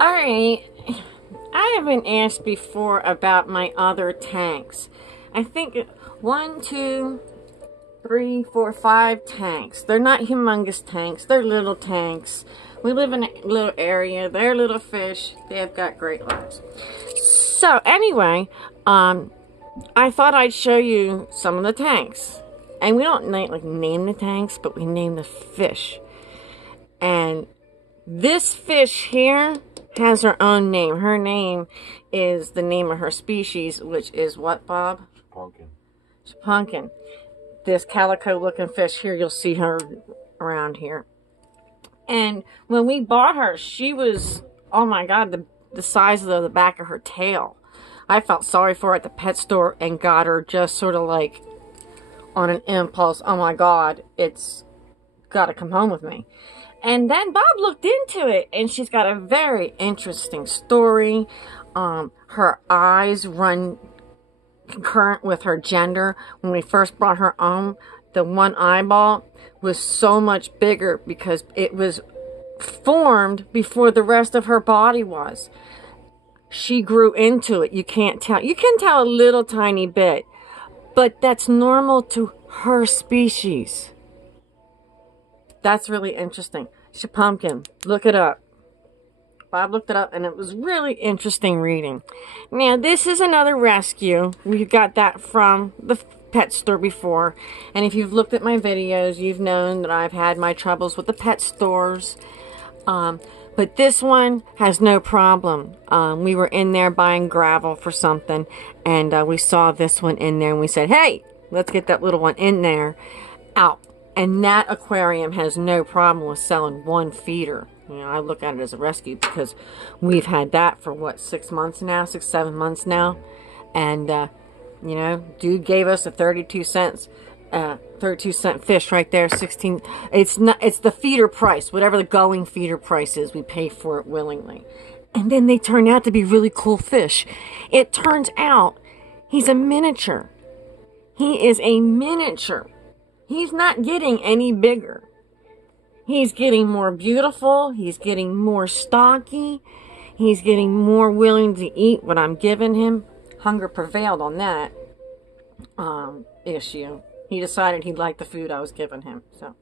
Alright, I have been asked before about my other tanks. I think 1, 2, 3, 4, 5 tanks. They're not humongous tanks, they're little tanks. We live in a little area, they're little fish, they've got great lives. So anyway, I thought I'd show you some of the tanks. And we don't name the tanks, but we name the fish. And this fish here has her own name. Her name is the name of her species, which is what, Bob? Pumpkin. Pumpkin. This calico looking fish here, you'll see her around here. And when we bought her, she was, oh my God, the size of the back of her tail. I felt sorry for her at the pet store and got her just sort of like on an impulse. Oh my God, it's got to come home with me. And then Bob looked into it, and she's got a very interesting story. Her eyes run concurrent with her gender. When we first brought her home, the one eyeball was so much bigger because it was formed before the rest of her body was. She grew into it. You can't tell. You can tell a little tiny bit, but that's normal to her species. That's really interesting. Pumpkin. Look it up. Bob looked it up, and it was really interesting reading. Now, this is another rescue. We got that from the pet store before. And if you've looked at my videos, you've known that I've had my troubles with the pet stores. But this one has no problem. We were in there buying gravel for something, and we saw this one in there, and we said, hey, let's get that little one in there, out. And that aquarium has no problem with selling one feeder. You know, I look at it as a rescue because we've had that for what, 6 months now, 6, 7 months now. And, you know, dude gave us a 32 cent fish right there, 16. It's the feeder price, whatever the going feeder price is, we pay for it willingly. And then they turn out to be really cool fish. It turns out he's a miniature. He is a miniature. He's not getting any bigger. He's getting more beautiful. He's getting more stocky. He's getting more willing to eat what I'm giving him. Hunger prevailed on that issue. He decided he liked the food I was giving him. So,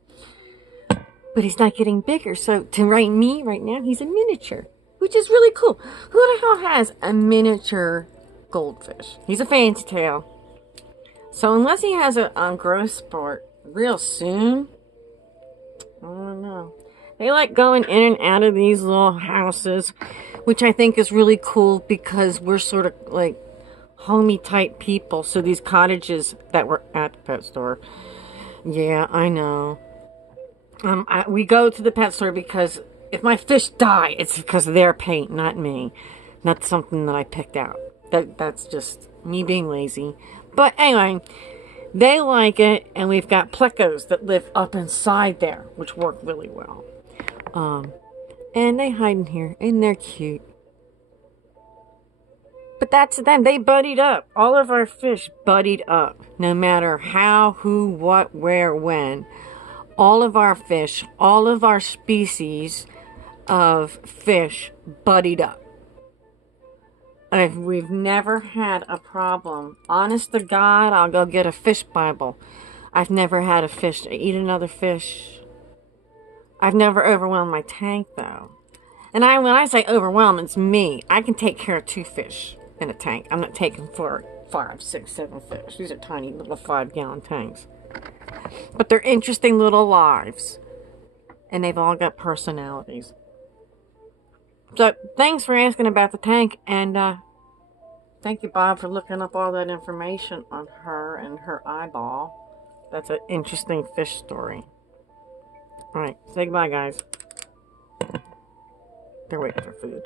but he's not getting bigger. So to right now, he's a miniature, which is really cool. Who the hell has a miniature goldfish? He's a fancy tail. So unless he has a growth spurt real soon, I don't know. They like going in and out of these little houses, which I think is really cool because we're sort of like homey type people. So these cottages that were at the pet store, yeah, I know. We go to the pet store because if my fish die, it's because of their paint, not me. Not something that I picked out. That's just me being lazy. But anyway, they like it, and we've got plecos that live up inside there, which work really well. And they hide in here, and they're cute. But that's them. They buddied up. All of our fish buddied up. No matter how, who, what, where, when. All of our fish, all of our species of fish buddied up. We've never had a problem. Honest to God, I'll go get a fish Bible. I've never had a fish to eat another fish. I've never overwhelmed my tank, though. And when I say overwhelm, it's me. I can take care of 2 fish in a tank. I'm not taking 4, 5, 6, 7 fish. These are tiny little 5-gallon tanks. But they're interesting little lives. And they've all got personalities. So, thanks for asking about the tank, and thank you, Bob, for looking up all that information on her and her eyeball. That's an interesting fish story. Alright, say goodbye, guys. They're waiting for food.